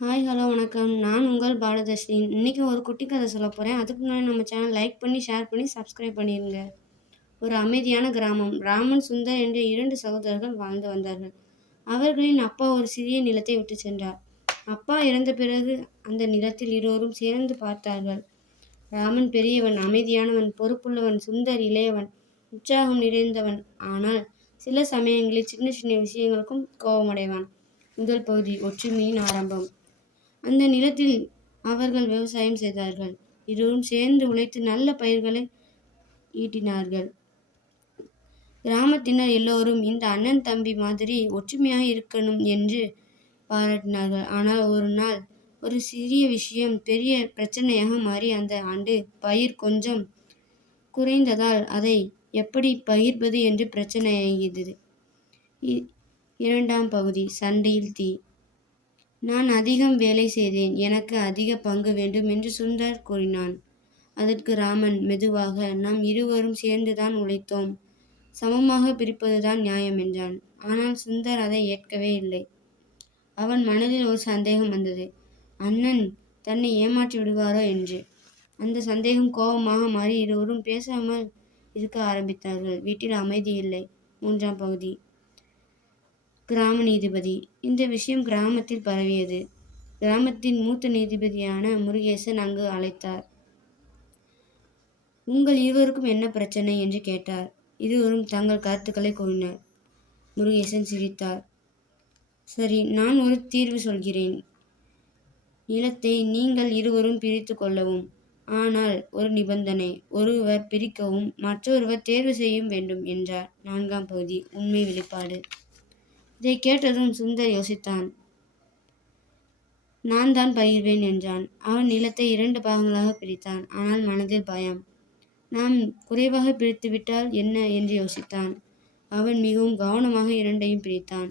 Hi, hello, வணக்கம். நான் உங்கள் பாலதர்ஷினி. இன்னைக்கு ஒரு குட்டி கதை சொல்ல போறேன். அதுக்கு முன்னாடி நம்ம சேனல் லைக் பண்ணி, ஷேர் பண்ணி, சப்ஸ்கிரைப் பண்ணிருங்க. ஒரு அமைதியான கிராமம். ராமன், சுந்தர் என்ற 2 சகோதரர்கள் வாழ்ந்து வந்தார்கள். அவர்களின் அப்பா ஒரு சிறிய நிலத்தை விட்டு சென்றார். அப்பா இறந்த பிறகு அந்த நிலத்தில் இருவரும் சேர்ந்து பார்த்தார்கள். ராமன் பெரியவன், அமைதியானவன், பொறுப்புள்ளவன். சுந்தர் இளையவன், உற்சாகம் நிறைந்தவன். ஆனால் சில சமயங்களில் சின்ன சின்ன விஷயங்களுக்கும் கோபமடைவான். முதல் பகுதி, ஒற்றுமையின் ஆரம்பம். அந்த நிலத்தில் அவர்கள் விவசாயம் செய்தார்கள். இருவரும் சேர்ந்து உழைத்து நல்ல பயிர்களை ஈட்டினார்கள். கிராமத்தினர் எல்லோரும் இந்த அண்ணன் தம்பி மாதிரி ஒற்றுமையாக இருக்கணும் என்று பாராட்டினார்கள். ஆனால் ஒரு நாள் ஒரு சிறிய விஷயம் பெரிய பிரச்சனையாக மாறி அந்த ஆண்டு பயிர் கொஞ்சம் குறைந்ததால் அதை எப்படி பகிர்வது என்று பிரச்சனையாகியது. இரண்டாம் பகுதி, சண்டையில் தீ. நான் அதிகம் வேலை செய்தேன், எனக்கு அதிக பங்கு வேண்டும் என்று சுந்தர் கூறினான். அதற்கு ராமன் மெதுவாக, நாம் இருவரும் சேர்ந்துதான் உழைத்தோம், சமமாக பிரிப்பதுதான் நியாயம் என்றான். ஆனால் சுந்தர் அதை ஏற்கவே இல்லை. அவன் மனதில் ஒரு சந்தேகம் வந்தது. அண்ணன் தன்னை ஏமாற்றி விடுவாரோ என்று. அந்த சந்தேகம் கோபமாக மாறி இருவரும் பேசாமல் இருக்க ஆரம்பித்தார்கள். வீட்டில் அமைதி இல்லை. மூன்றாம் பகுதி, கிராம நீதிபதி. இந்த விஷயம் கிராமத்தில் பரவியது. கிராமத்தின் மூத்த நீதிபதியான முருகேசன் அங்கு அழைத்தார். உங்கள் இருவருக்கும் என்ன பிரச்சனை என்று கேட்டார். இருவரும் தங்கள் கருத்துக்களை கூறினர். முருகேசன் சிரித்தார். சரி, நான் ஒரு தீர்வு சொல்கிறேன். நிலத்தை நீங்கள் இருவரும் பிரித்து கொள்ளவும், ஆனால் ஒரு நிபந்தனை, ஒருவர் பிரிக்கவும் மற்றொருவர் தேர்வு செய்யவும் வேண்டும் என்றார். நான்காம் பகுதி, உண்மை வெளிப்பாடு. இதை கேட்டதும் சுந்தர் யோசித்தான். நான் தான் பகிர்வேன் என்றான். அவன் நிலத்தை 2 பாகங்களாக பிரித்தான். ஆனால் மனதில் பயம். நாம் குறைவாக பிரித்துவிட்டால் என்ன என்று யோசித்தான். அவன் மிகவும் கவனமாக 2ஐயும் பிரித்தான்.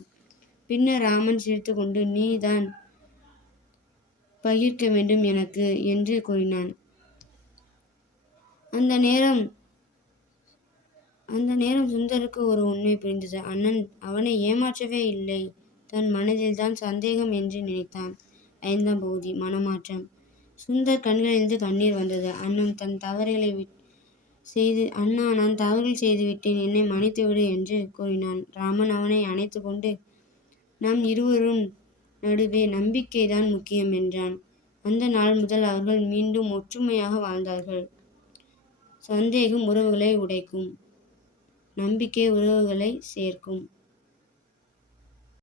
பின்னர் ராமன் சிரித்துக்கொண்டு, நீ தான் பகிர்க்க வேண்டும் எனக்கு என்று கூறினான். அந்த நேரம் சுந்தருக்கு ஒரு உண்மை புரிந்தது. அண்ணன் அவனை ஏமாற்றவே இல்லை, தன் மனதில் தான் சந்தேகம் என்று நினைத்தான். ஐந்தாம் பகுதி, மனமாற்றம். சுந்தர் கண்களிலிருந்து கண்ணீர் வந்தது. அண்ணா, நான் தவறுகள் செய்துவிட்டேன், என்னை மன்னித்துவிடு என்று கூறினான். ராமன் அவனை அணைத்து கொண்டு, நாம் இருவரும் நடுவே நம்பிக்கைதான் முக்கியம் என்றான். அந்த நாள் முதல் அவர்கள் மீண்டும் ஒற்றுமையாக வாழ்ந்தார்கள். சந்தேகம் உறவுகளை உடைக்கும், நம்பிக்கை உறவுகளை சேர்க்கும்.